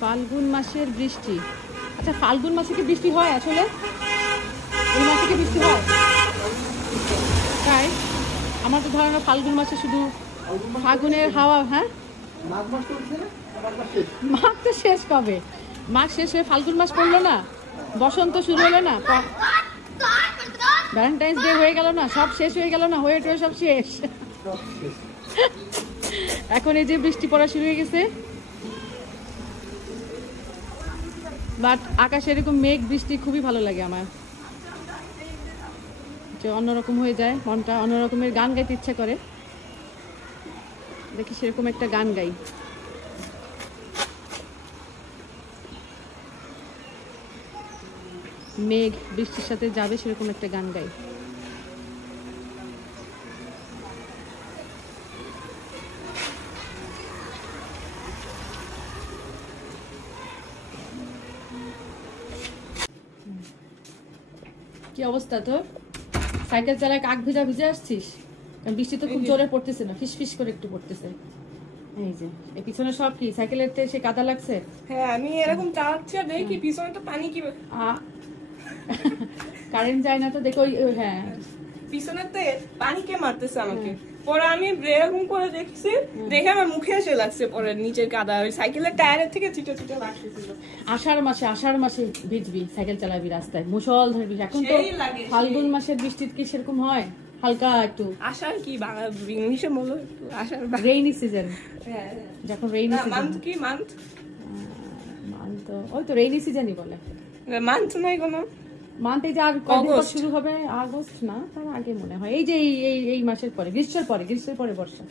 ফাল্গুন মাসের বৃষ্টি। আচ্ছা, ফাল্গুন মাসে কি বৃষ্টি হয় আসলে? এই মাসে কি বৃষ্টি হয়? তাই আমার তো ধারণা ফাল্গুন মাসে শুধু ফাগুনের হাওয়া। হ্যাঁ, মাঘ তো শেষ কবে? মাঘ শেষ হয়ে ফাল্গুন মাস পড়লো না? বসন্ত শুরু হলো না? ভ্যালেন্টাইন্স ডে হয়ে গেল না? সব শেষ হয়ে গেল না? হয়ে টয়ে সব শেষ। এখন এই যে বৃষ্টি পড়া শুরু হয়ে গেছে, বাট আকাশে এরকম মেঘ বৃষ্টি খুবই ভালো লাগে আমার, যে অন্যরকম হয়ে যায় মনটা, অন্যরকমের গান গাইতে ইচ্ছা করে। দেখি সেরকম একটা গান গাই। মেঘ বৃষ্টির সাথে যাবে সেরকম একটা গান গাই। কি অবস্থা তোর? সাইকেল চালায় কাক ভিজা ভিজে আসছিস? কারণ বৃষ্টি তো খুব জোরে পড়তেছে না, ফিস ফিস করে একটু পড়তেছে। এই যে এই পিছনে সব কি সাইকেলের তে সে কাদা লাগছে? হ্যাঁ, আমি এরকম চালাচ্ছি আর দেখি পিছনে তো পানি কি কারেন্ট যায় না তো দেখো। হ্যাঁ, পিছনেতে পানি কে মারতেছে আমাকে। পরে আমি এরকম করে দেখছি, দেখে আমার মুখে এসে লাগছে পরে নিচের কাদা, ওই সাইকেলের টায়ারের থেকে ছিটে ছিটে লাগতেছিল। আষাঢ় মাসে ভিজবি, সাইকেল চালাবি রাস্তায়, মুষলধারে বৃষ্টি। এখন তো ফাল্গুন মাসের বৃষ্টি কি সেরকম হয়? হালকা একটু। আষাঢ় কি বাংলা ইংলিশে বলো একটু? আষাঢ় রেইনি সিজন। যখন রেইনি সিজন। মান্থ কি মান্থ? মান্থ ওই তো রেইনি সিজনই বলে। মান্থ নাই কোনো মান্থ এই যে আর কদিন পর শুরু হবে, আগস্ট না তার আগে মনে হয়। এই যে এই মাসের পরে, গ্রীষ্মের পরে বর্ষা।